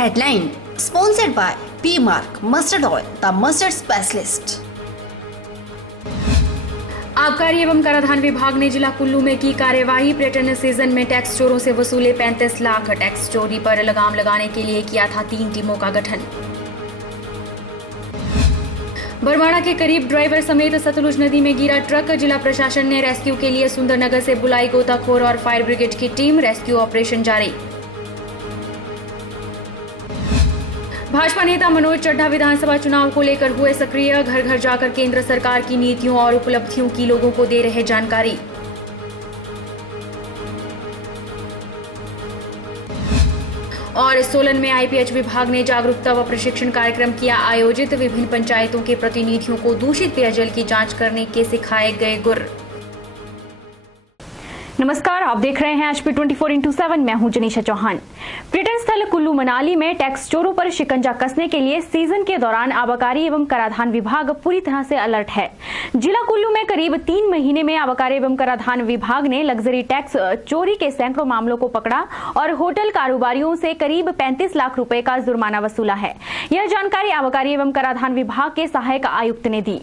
Headline sponsored by P-Mark Mustard Oil, the mustard specialist. आबकारी एवं कराधान विभाग ने जिला कुल्लू में की कार्यवाही। पर्यटन सीजन में टैक्स चोरों से वसूले 35 लाख। टैक्स चोरी पर लगाम लगाने के लिए किया था 3 टीमों का गठन। बरवाड़ा के करीब ड्राइवर समेत सतलुज नदी में गिरा ट्रक। जिला प्रशासन ने रेस्क्यू के लिए सुंदरनगर से बुलाई गोताखोर और फायर ब्रिगेड की टीम। रेस्क्यू ऑपरेशन जारी। भाजपा नेता मनोज चड्ढा विधानसभा चुनाव को लेकर हुए सक्रिय। घर घर जाकर केंद्र सरकार की नीतियों और उपलब्धियों की लोगों को दे रहे जानकारी। और सोलन में आईपीएच विभाग ने जागरूकता व प्रशिक्षण कार्यक्रम किया आयोजित। विभिन्न पंचायतों के प्रतिनिधियों को दूषित पेयजल की जांच करने के सिखाए गए गुर। नमस्कार, आप देख रहे हैं एचपी 24x7। मैं हूं जनीशा चौहान। पर्यटन स्थल कुल्लू मनाली में टैक्स चोरों पर शिकंजा कसने के लिए सीजन के दौरान आबकारी एवं कराधान विभाग पूरी तरह से अलर्ट है। जिला कुल्लू में करीब 3 महीने में आबकारी एवं कराधान विभाग ने लग्जरी टैक्स चोरी के सैकड़ों मामलों को पकड़ा और होटल कारोबारियों से करीब 35 लाख रुपए का जुर्माना वसूला है। यह जानकारी आबकारी एवं कराधान विभाग के सहायक आयुक्त ने दी।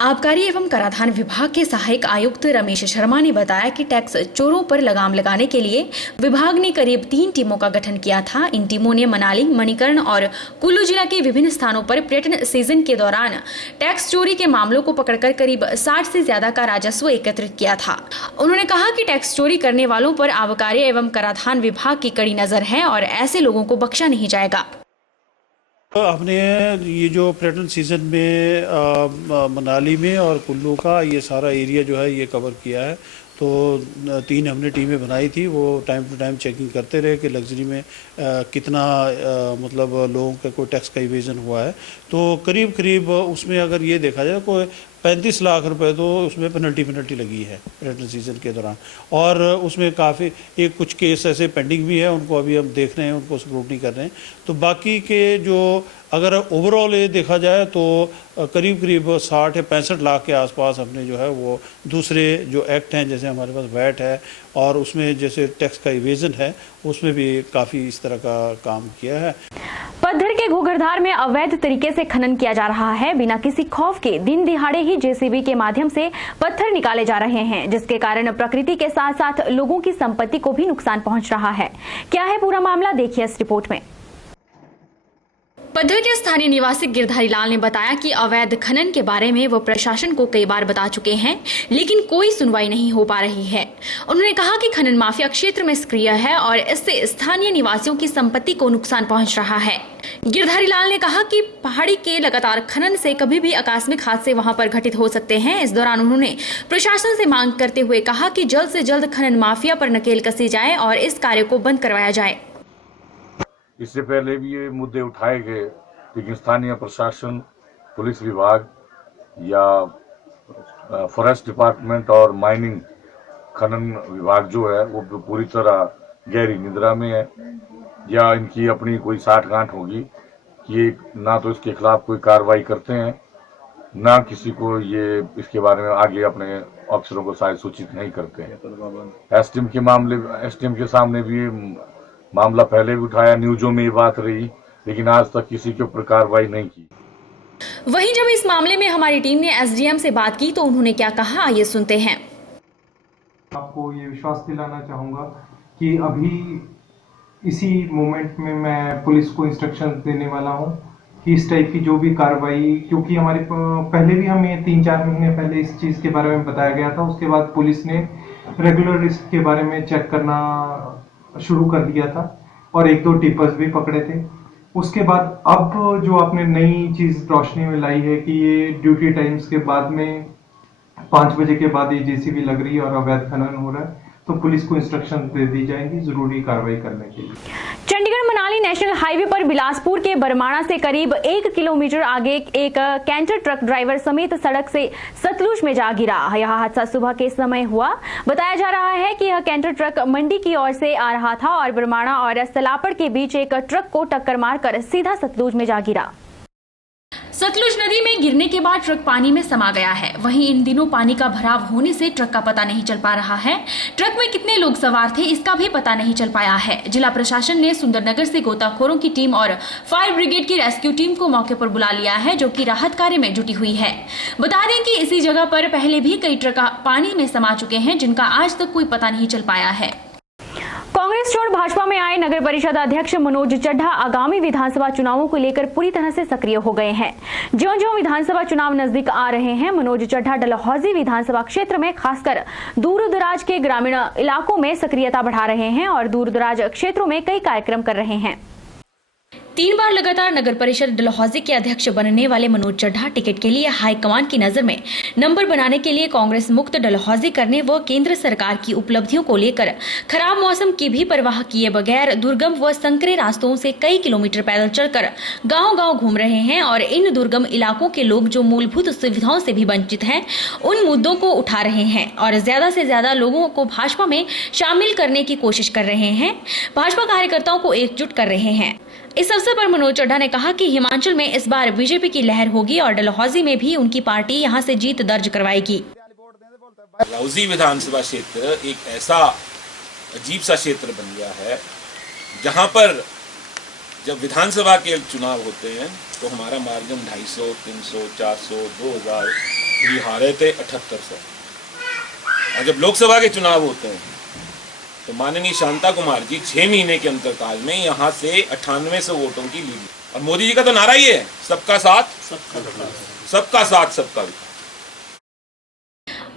आबकारी एवं कराधान विभाग के सहायक आयुक्त रमेश शर्मा ने बताया कि टैक्स चोरों पर लगाम लगाने के लिए विभाग ने करीब 3 टीमों का गठन किया था। इन टीमों ने मनाली, मणिकर्ण और कुल्लू जिला के विभिन्न स्थानों पर पर्यटन सीजन के दौरान टैक्स चोरी के मामलों को पकड़कर करीब 60 से ज्यादा का राजस्व एकत्रित किया था। उन्होंने कहा कि टैक्स चोरी करने वालों पर आबकारी एवं कराधान विभाग की कड़ी नजर है और ऐसे लोगों को बख्शा नहीं जाएगा। हमने ये जो पर्यटन सीज़न में मनाली में और कुल्लू का ये सारा एरिया जो है ये कवर किया है। तो 3 हमने टीमें बनाई थी। वो टाइम टू टाइम चेकिंग करते रहे कि लग्जरी में कितना मतलब लोगों का कोई टैक्स का इवेजन हुआ है। तो करीब करीब उसमें अगर ये देखा जाए कोई 35 लाख रुपए तो उसमें पेनल्टी लगी है पर्यटन सीजन के दौरान। और उसमें काफ़ी एक कुछ केस ऐसे पेंडिंग भी है, उनको अभी हम देख रहे हैं, उनको स्क्रूटनी कर रहे हैं। तो बाकी के जो अगर ओवरऑल ये देखा जाए तो करीब करीब 60 या 65 लाख के आसपास हमने जो है वो दूसरे जो एक्ट हैं, जैसे हमारे पास वैट है और उसमें जैसे टैक्स का इवेजन है, उसमें भी काफ़ी इस तरह का काम किया है। पद्धर के घोघरधार में अवैध तरीके से खनन किया जा रहा है। बिना किसी खौफ के दिन दिहाड़े ही जेसीबी के माध्यम से पत्थर निकाले जा रहे हैं, जिसके कारण प्रकृति के साथ साथ लोगों की संपत्ति को भी नुकसान पहुंच रहा है। क्या है पूरा मामला, देखिए इस रिपोर्ट में। पद्धर के स्थानीय निवासी गिरधारी लाल ने बताया कि अवैध खनन के बारे में वो प्रशासन को कई बार बता चुके हैं, लेकिन कोई सुनवाई नहीं हो पा रही है। उन्होंने कहा कि खनन माफिया क्षेत्र में सक्रिय है और इससे स्थानीय निवासियों की संपत्ति को नुकसान पहुंच रहा है। गिरधारी लाल ने कहा कि पहाड़ी के लगातार खनन से कभी भी आकस्मिक हादसे वहां पर घटित हो सकते हैं। इस दौरान उन्होंने प्रशासन से मांग करते हुए कहा कि जल्द से जल्द खनन माफिया पर नकेल कसी जाए और इस कार्य को बंद करवाया जाए। इससे पहले भी ये मुद्दे उठाए गए, लेकिन स्थानीय प्रशासन, पुलिस विभाग या फॉरेस्ट डिपार्टमेंट और माइनिंग खनन विभाग जो है वो पूरी तरह गहरी निद्रा में है, या इनकी अपनी कोई साठगांठ होगी कि ये ना तो इसके खिलाफ कोई कार्रवाई करते हैं, ना किसी को ये इसके बारे में आगे अपने अफसरों को शायद सूचित नहीं करते हैं। एसडीएम के सामने भी मामला पहले भी उठाया, न्यूज़ों में ये बात रही, लेकिन आज तक किसी के ऊपर कार्रवाई नहीं की। वहीं जब इस मामले में हमारी टीम ने एसडीएम से बात की तो उन्होंने क्या कहा, आइए सुनते हैं। आपको ये विश्वास दिलाना चाहूँगा कि अभी इसी मोमेंट में मैं पुलिस को इंस्ट्रक्शन देने वाला हूँ कि इस टाइप की जो भी कार्रवाई, क्योंकि हमारे पहले भी हमें 3-4 महीने पहले इस चीज़ के बारे में बताया गया था। उसके बाद पुलिस ने रेगुलर इसके बारे में चेक करना शुरू कर दिया था और 1-2 टिपर्स भी पकड़े थे। उसके बाद अब जो आपने नई चीज रोशनी में लाई है कि ये ड्यूटी टाइम्स के बाद में 5 बजे के बाद ये जेसीबी लग रही है और अवैध खनन हो रहा है, तो पुलिस को इंस्ट्रक्शन दे दी जाएगी जरूरी कार्रवाई करने के लिए। चंडीगढ़ मनाली नेशनल हाईवे पर बिलासपुर के बरमाणा से करीब 1 किलोमीटर आगे एक कैंटर ट्रक ड्राइवर समेत सड़क से सतलुज में जा गिरा। यह हादसा सुबह के समय हुआ। बताया जा रहा है कि यह कैंटर ट्रक मंडी की ओर से आ रहा था और बरमाणा और सलापड़ के बीच एक ट्रक को टक्कर मारकर सीधा सतलुज में जा गिरा। सतलुज नदी में गिरने के बाद ट्रक पानी में समा गया है। वहीं इन दिनों पानी का भराव होने से ट्रक का पता नहीं चल पा रहा है। ट्रक में कितने लोग सवार थे इसका भी पता नहीं चल पाया है। जिला प्रशासन ने सुंदरनगर से गोताखोरों की टीम और फायर ब्रिगेड की रेस्क्यू टीम को मौके पर बुला लिया है, जो कि राहत कार्य में जुटी हुई है। बता दें कि इसी जगह पर पहले भी कई ट्रक पानी में समा चुके हैं, जिनका आज तक कोई पता नहीं चल पाया है। कांग्रेस छोड़ भाजपा में आए नगर परिषद अध्यक्ष मनोज चड्ढा आगामी विधानसभा चुनावों को लेकर पूरी तरह से सक्रिय हो गए हैं। ज्यों-ज्यों विधानसभा चुनाव नजदीक आ रहे हैं, मनोज चड्ढा डलहौजी विधानसभा क्षेत्र में खासकर दूर दराज के ग्रामीण इलाकों में सक्रियता बढ़ा रहे हैं और दूर दराज क्षेत्रों में कई कार्यक्रम कर रहे हैं। 3 बार लगातार नगर परिषद डलहौजी के अध्यक्ष बनने वाले मनोज चड्ढा टिकट के लिए हाईकमान की नजर में नंबर बनाने के लिए कांग्रेस मुक्त डलहौजी करने व केंद्र सरकार की उपलब्धियों को लेकर खराब मौसम की भी परवाह किए बगैर दुर्गम व संकरे रास्तों से कई किलोमीटर पैदल चलकर गांव-गांव घूम रहे हैं और इन दुर्गम इलाकों के लोग जो मूलभूत सुविधाओं से भी वंचित हैं, उन मुद्दों को उठा रहे हैं और ज्यादा से ज्यादा लोगों को भाजपा में शामिल करने की कोशिश कर रहे हैं। भाजपा कार्यकर्ताओं को एकजुट कर रहे हैं। इस अवसर पर मनोज चड्ढा ने कहा कि हिमाचल में इस बार बीजेपी की लहर होगी और डलहौजी में भी उनकी पार्टी यहां से जीत दर्ज करवाएगी। डलहौजी विधानसभा क्षेत्र एक ऐसा अजीब सा क्षेत्र बन गया है जहां पर जब विधानसभा के चुनाव होते हैं तो हमारा मार्जिन 250, 300, 400, 2000 भी हारे थे 7800, और जब लोकसभा के चुनाव होते हैं तो माननीय शांता कुमार जी 6 महीने के अंतरकाल में यहाँ से 9800 वोटों की लीड। और मोदी जी का तो नारा ही है, सबका साथ सबका साथ सबका विकास।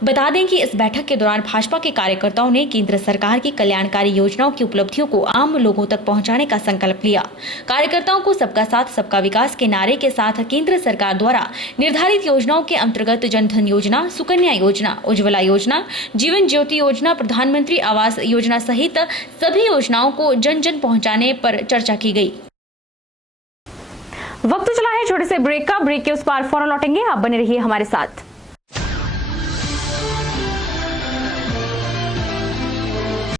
बता दें कि इस बैठक के दौरान भाजपा के कार्यकर्ताओं ने केंद्र सरकार की कल्याणकारी योजनाओं की उपलब्धियों को आम लोगों तक पहुंचाने का संकल्प लिया। कार्यकर्ताओं को सबका साथ सबका विकास के नारे के साथ केंद्र सरकार द्वारा निर्धारित योजनाओं के अंतर्गत जनधन योजना, सुकन्या योजना, उज्ज्वला योजना, जीवन ज्योति योजना, प्रधानमंत्री आवास योजना सहित सभी योजनाओं को जन जन पहुँचाने पर चर्चा की गयी। वक्त चला है छोटे से ब्रेक का। ब्रेक के उस पार फौरन लौटेंगे, आप बने रहिए हमारे साथ।